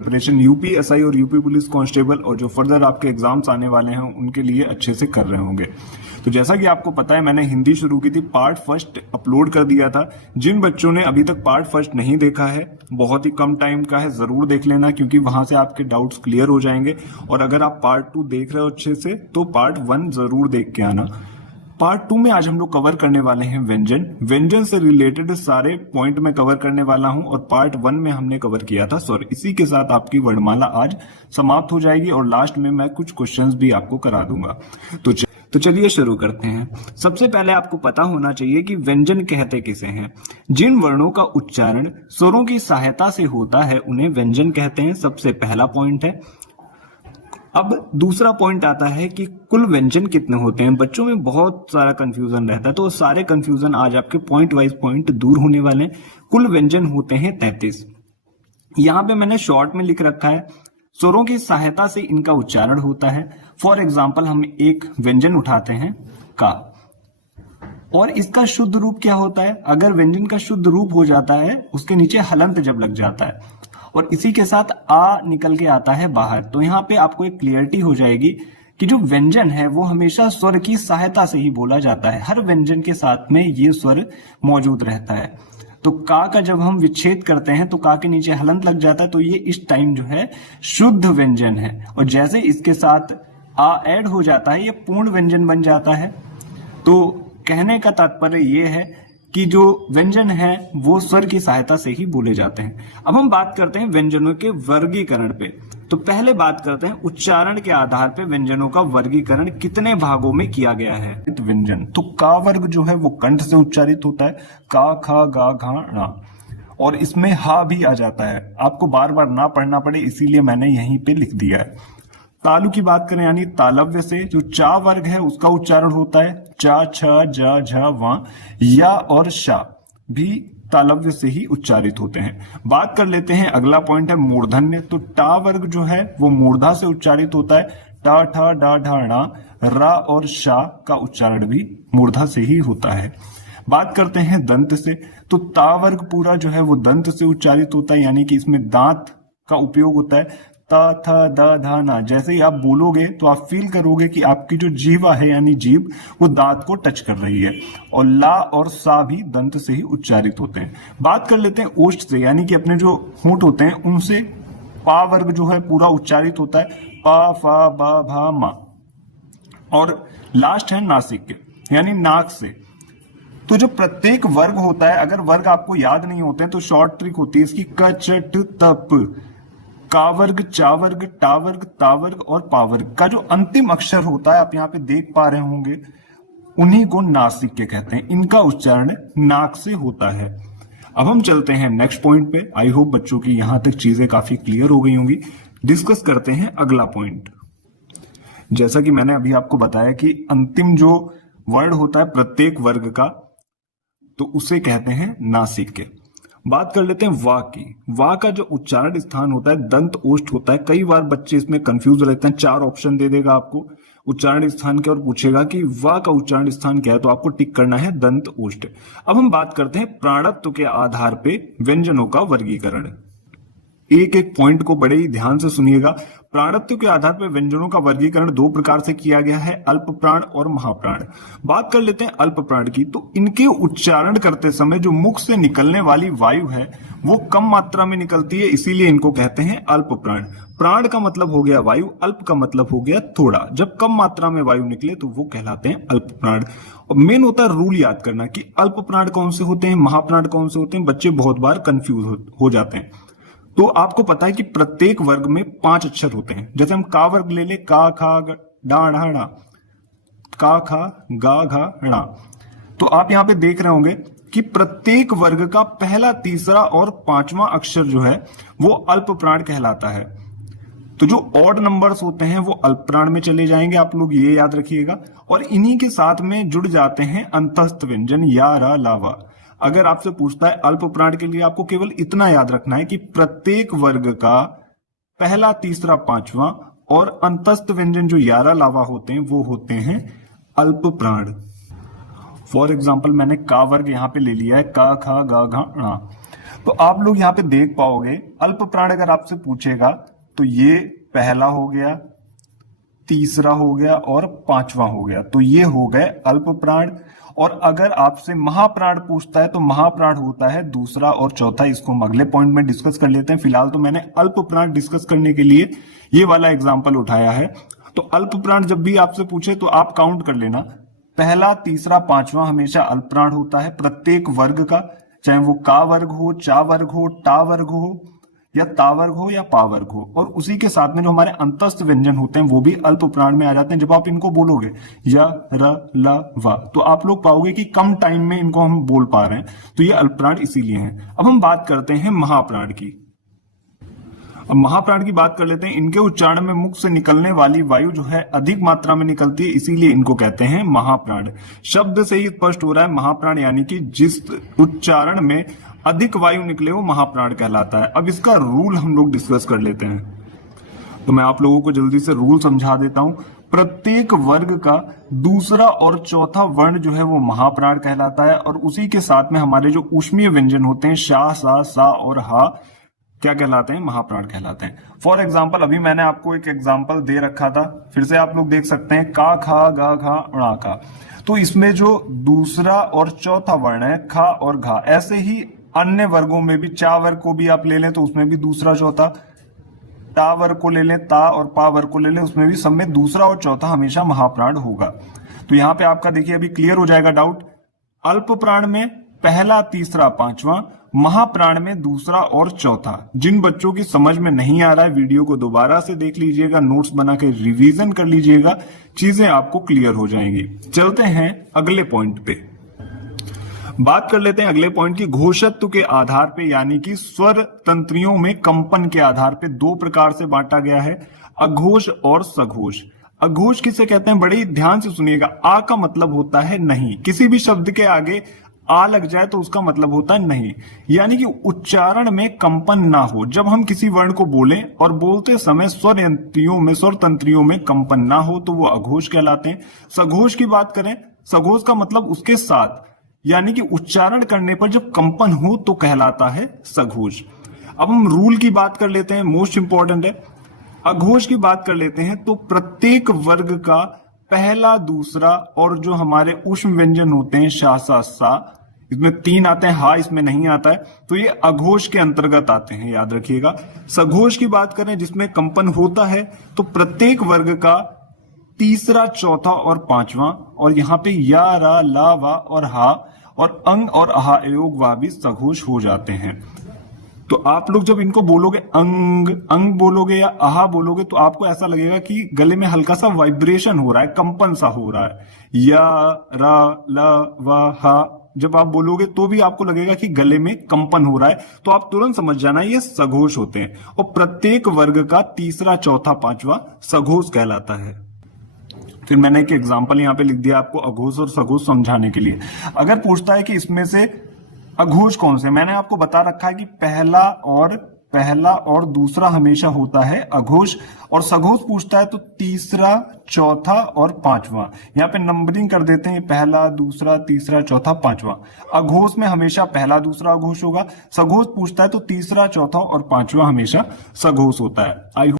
Preparation UPSI और UP police constable और जो फर्दर आपके एग्जाम्स आने वाले हैं उनके लिए अच्छे से कर रहे होंगे। तो जैसा कि आपको पता है मैंने हिंदी शुरू की थी, पार्ट फर्स्ट अपलोड कर दिया था। जिन बच्चों ने अभी तक पार्ट फर्स्ट नहीं देखा है, बहुत ही कम टाइम का है, जरूर देख लेना क्योंकि वहां से आपके डाउट्स क्लियर हो जाएंगे। और अगर आप पार्ट 2 देख रहे हो अच्छे से तो पार्ट 1 जरूर देख के आना। पार्ट 2 में आज हम लोग कवर करने वाले हैं व्यंजन। व्यंजन से रिलेटेड सारे पॉइंट में कवर करने वाला हूं और पार्ट 1 में हमने कवर किया था सॉरी। इसी के साथ आपकी वर्णमाला आज समाप्त हो जाएगी और लास्ट में मैं कुछ क्वेश्चंस भी आपको करा दूंगा। तो चलिए शुरू करते हैं। सबसे पहले आपको पता होना चाहिए कि व्यंजन कहते किसे हैं। जिन वर्णों का उच्चारण स्वरों की सहायता से होता है उन्हें व्यंजन कहते हैं। सबसे पहला पॉइंट है। अब दूसरा पॉइंट आता है कि कुल व्यंजन कितने होते हैं। बच्चों में बहुत सारा कंफ्यूजन रहता है, तो सारे कंफ्यूजन आज आपके पॉइंट वाइज पॉइंट दूर होने वाले हैं। कुल व्यंजन होते हैं 33। यहां पे मैंने शॉर्ट में लिख रखा है, स्वरों की सहायता से इनका उच्चारण होता है। फॉर एग्जाम्पल हम एक व्यंजन उठाते हैं का, और इसका शुद्ध रूप क्या होता है। अगर व्यंजन का शुद्ध रूप हो जाता है उसके नीचे हलंत जब लग जाता है और इसी के साथ आ निकल के आता है बाहर, तो यहाँ पे आपको एक क्लियरिटी हो जाएगी कि जो व्यंजन है वो हमेशा स्वर की सहायता से ही बोला जाता है। हर व्यंजन के साथ में ये स्वर मौजूद रहता है। तो का जब हम विच्छेद करते हैं तो का के नीचे हलंत लग जाता है, तो ये इस टाइम जो है शुद्ध व्यंजन है। और जैसे इसके साथ आ ऐड हो जाता है ये पूर्ण व्यंजन बन जाता है। तो कहने का तात्पर्य ये है कि जो व्यंजन है वो स्वर की सहायता से ही बोले जाते हैं। अब हम बात करते हैं व्यंजनों के वर्गीकरण पे। तो पहले बात करते हैं उच्चारण के आधार पे व्यंजनों का वर्गीकरण कितने भागों में किया गया है। व्यंजन तो का वर्ग जो है वो कंठ से उच्चारित होता है, का खा गा घा णा, और इसमें हा भी आ जाता है। आपको बार बार ना पढ़ना पड़े इसीलिए मैंने यहीं पे लिख दिया है। तालु की बात करें यानी तालव्य से जो चा वर्ग है उसका उच्चारण होता है चा छ ज झ व, या और शा भी तालव्य से ही उच्चारित होते हैं। बात कर लेते हैं, अगला पॉइंट है मूर्धन्य। तो टा वर्ग जो है वो मूर्धा से उच्चारित होता है। टा ठा डा ढा णा, रा और शा का उच्चारण भी मूर्धा से ही होता है। बात करते हैं दंत से। तो ता वर्ग पूरा जो है वो दंत से उच्चारित होता है, यानी कि इसमें दांत का उपयोग होता है। ता था दा धा ना, जैसे ही आप बोलोगे तो आप फील करोगे कि आपकी जो जीवा है यानी जीभ वो दांत को टच कर रही है। और ला और सा भी दंत से ही उच्चारित होते हैं। बात कर लेते हैं ओष्ठ से, यानी कि अपने जो होंठ होते हैं उनसे पा वर्ग जो है पूरा उच्चारित होता है। पा फा बा भा मा। और लास्ट है नासिक के यानी नाक से। तो जो प्रत्येक वर्ग होता है, अगर वर्ग आपको याद नहीं होते हैं तो शॉर्ट ट्रिक होती है इसकी, क चट तप, का वर्ग चा वर्ग टा वर्ग ता वर्ग और पा वर्ग का जो अंतिम अक्षर होता है आप यहाँ पे देख पा रहे होंगे, उन्हीं को नासिक के कहते हैं। इनका उच्चारण नाक से होता है। अब हम चलते हैं नेक्स्ट पॉइंट पे। आई होप बच्चों की यहां तक चीजें काफी क्लियर हो गई होंगी। डिस्कस करते हैं अगला पॉइंट। जैसा कि मैंने अभी आपको बताया कि अंतिम जो वर्ड होता है प्रत्येक वर्ग का, तो उसे कहते हैं नासिक के। बात कर लेते हैं वा की। वा का जो उच्चारण स्थान होता है दंत ओष्ठ होता है। कई बार बच्चे इसमें कंफ्यूज रहते हैं, 4 ऑप्शन दे देगा आपको उच्चारण स्थान के और पूछेगा कि वा का उच्चारण स्थान क्या है, तो आपको टिक करना है दंत ओष्ठ। अब हम बात करते हैं प्राणत्व के आधार पे व्यंजनों का वर्गीकरण। एक एक पॉइंट को बड़े ही ध्यान से सुनिएगा। प्राणत्व के आधार पर व्यंजनों का वर्गीकरण 2 प्रकार से किया गया है, अल्प प्राण और महाप्राण। बात कर लेते हैं अल्प प्राण की। तो इनके उच्चारण करते समय जो मुख से निकलने वाली वायु है वो कम मात्रा में निकलती है, इसीलिए इनको कहते हैं अल्प प्राण। प्राण का मतलब हो गया वायु, अल्प का मतलब हो गया थोड़ा। जब कम मात्रा में वायु निकले तो वो कहलाते हैं अल्प प्राण। और मेन होता है रूल याद करना कि अल्प प्राण कौन से होते हैं, महाप्राण कौन से होते हैं। बच्चे बहुत बार कंफ्यूज हो जाते हैं। तो आपको पता है कि प्रत्येक वर्ग में 5 अक्षर होते हैं। जैसे हम का वर्ग ले ले, का खा डा ढा णा, का खा गा घा णा। तो आप यहां पे देख रहे होंगे कि प्रत्येक वर्ग का पहला, तीसरा और 5वां अक्षर जो है वो अल्प प्राण कहलाता है। तो जो ऑड नंबर्स होते हैं वो अल्प प्राण में चले जाएंगे, आप लोग ये याद रखिएगा। और इन्हीं के साथ में जुड़ जाते हैं अंतस्थ व्यंजन या रा लावा। अगर आपसे पूछता है अल्प प्राण के लिए, आपको केवल इतना याद रखना है कि प्रत्येक वर्ग का पहला, तीसरा, 5वां और अंतस्थ व्यंजन जो यारा लावा होते हैं वो होते हैं अल्प प्राण। फॉर एग्जाम्पल मैंने का वर्ग यहां पे ले लिया है, का खा गा घा णा। तो आप लोग यहाँ पे देख पाओगे अल्प प्राण अगर आपसे पूछेगा तो ये पहला हो गया, तीसरा हो गया और पांचवा हो गया, तो ये हो गए अल्प प्राण। और अगर आपसे महाप्राण पूछता है तो महाप्राण होता है दूसरा और चौथा। इसको हम अगले पॉइंट में डिस्कस कर लेते हैं। फिलहाल तो मैंने अल्प प्राण डिस्कस करने के लिए ये वाला एग्जांपल उठाया है। तो अल्प प्राण जब भी आपसे पूछे तो आप काउंट कर लेना, पहला, तीसरा, पांचवा हमेशा अल्प प्राण होता है प्रत्येक वर्ग का, चाहे वो का वर्ग हो, चा वर्ग हो, टा वर्ग हो या ता वर्ग हो या पा वर्ग हो। और उसी के साथ में जो हमारे अंतस्थ व्यंजन होते हैं वो भी अल्प प्राण में आ जाते हैं। जब आप इनको बोलोगे य, र, ल, व, तो आप लोग पाओगे कि कम टाइम में इनको हम बोल पा रहे हैं, तो ये अल्प प्राण इसीलिए हैं। अब हम बात करते हैं महाप्राण की। अब महाप्राण की बात कर लेते हैं। इनके उच्चारण में मुख से निकलने वाली वायु जो है अधिक मात्रा में निकलती है, इसीलिए इनको कहते हैं महाप्राण। शब्द से ही स्पष्ट हो रहा है महाप्राण यानी कि जिस उच्चारण में अधिक वायु निकले वो महाप्राण कहलाता है। अब इसका रूल हम लोग डिस्कस कर लेते हैं, तो मैं आप लोगों को जल्दी से रूल समझा देता हूं। प्रत्येक वर्ग का दूसरा और चौथा वर्ण जो है वो महाप्राण कहलाता है, और उसी के साथ में हमारे जो ऊष्मीय व्यंजन होते हैं शा, सा और हा क्या कहलाते हैं, महाप्राण कहलाते हैं। फॉर एग्जाम्पल अभी मैंने आपको एक एग्जाम्पल दे रखा था, फिर से आप लोग देख सकते हैं, का, खा, गा, घा, णा, का। तो इसमें जो दूसरा और चौथा वर्ण है खा और घा, ऐसे ही अन्य वर्गों में भी, चा वर्ग को भी आप ले लें तो उसमें भी दूसरा चौथा, टा वर्ग को ले लें, ता और पा वर्ग को ले लें, उसमें भी सब में दूसरा और चौथा हमेशा महाप्राण होगा। तो यहाँ पे आपका देखिए अभी क्लियर हो जाएगा डाउट। अल्प प्राण में पहला, तीसरा, पांचवा, महाप्राण में दूसरा और चौथा। जिन बच्चों की समझ में नहीं आ रहा है वीडियो को दोबारा से देख लीजिएगा, नोट्स बना के रिवीजन कर लीजिएगा, चीजें आपको क्लियर हो जाएंगी। चलते हैं अगले पॉइंट पे, बात कर लेते हैं अगले पॉइंट की। घोषत्व के आधार पे यानी कि स्वर तंत्रियों में कंपन के आधार पे दो प्रकार से बांटा गया है, अघोष और सघोष। अघोष किसे कहते हैं, बड़े ध्यान से सुनिएगा। आ का मतलब होता है नहीं, किसी भी शब्द के आगे आ लग जाए तो उसका मतलब होता है नहीं, यानी कि उच्चारण में कंपन ना हो। जब हम किसी वर्ण को बोलें और बोलते समय स्वर तंत्रियों में कंपन ना हो तो वो अघोष कहलाते हैं। सघोष की बात करें, सघोष का मतलब उसके साथ, यानी कि उच्चारण करने पर जब कंपन हो तो कहलाता है सघोष। अब हम रूल की बात कर लेते हैं, मोस्ट इंपॉर्टेंट है। अघोष की बात कर लेते हैं तो प्रत्येक वर्ग का पहला, दूसरा और जो हमारे ऊष्म व्यंजन होते हैं शा, सा, इसमें 3 आते हैं, हा इसमें नहीं आता है, तो ये अघोष के अंतर्गत आते हैं, याद रखिएगा। सघोष की बात करें जिसमें कंपन होता है तो प्रत्येक वर्ग का तीसरा, चौथा और पांचवा, और यहाँ पे या, रा, ला, वा और हा और अंग और अहा योग वा भी सघोष हो जाते हैं। तो आप लोग जब इनको बोलोगे अंग बोलोगे या आहा बोलोगे तो आपको ऐसा लगेगा कि गले में हल्का सा वाइब्रेशन हो रहा है, कंपन सा हो रहा है। या, रा, ला, वा, हा जब आप बोलोगे तो भी आपको लगेगा कि गले में कंपन हो रहा है, तो आप तुरंत समझ जाना ये सघोष होते हैं। और प्रत्येक वर्ग का तीसरा, चौथा, पांचवा सघोष कहलाता है। फिर मैंने एक एग्जांपल यहाँ पे लिख दिया आपको अघोष और सघोष समझाने के लिए। अगर पूछता है कि इसमें से अघोष कौन से, मैंने आपको बता रखा है कि पहला और दूसरा हमेशा होता है अघोष, और सघोष पूछता है तो तीसरा, चौथा और पांचवा। यहाँ पे नंबरिंग कर देते हैं, पहला, दूसरा, तीसरा, चौथा, पांचवा। अघोष में हमेशा पहला, दूसरा अघोष होगा। सघोष पूछता है तो तीसरा, चौथा और पांचवा हमेशा सघोष होता है।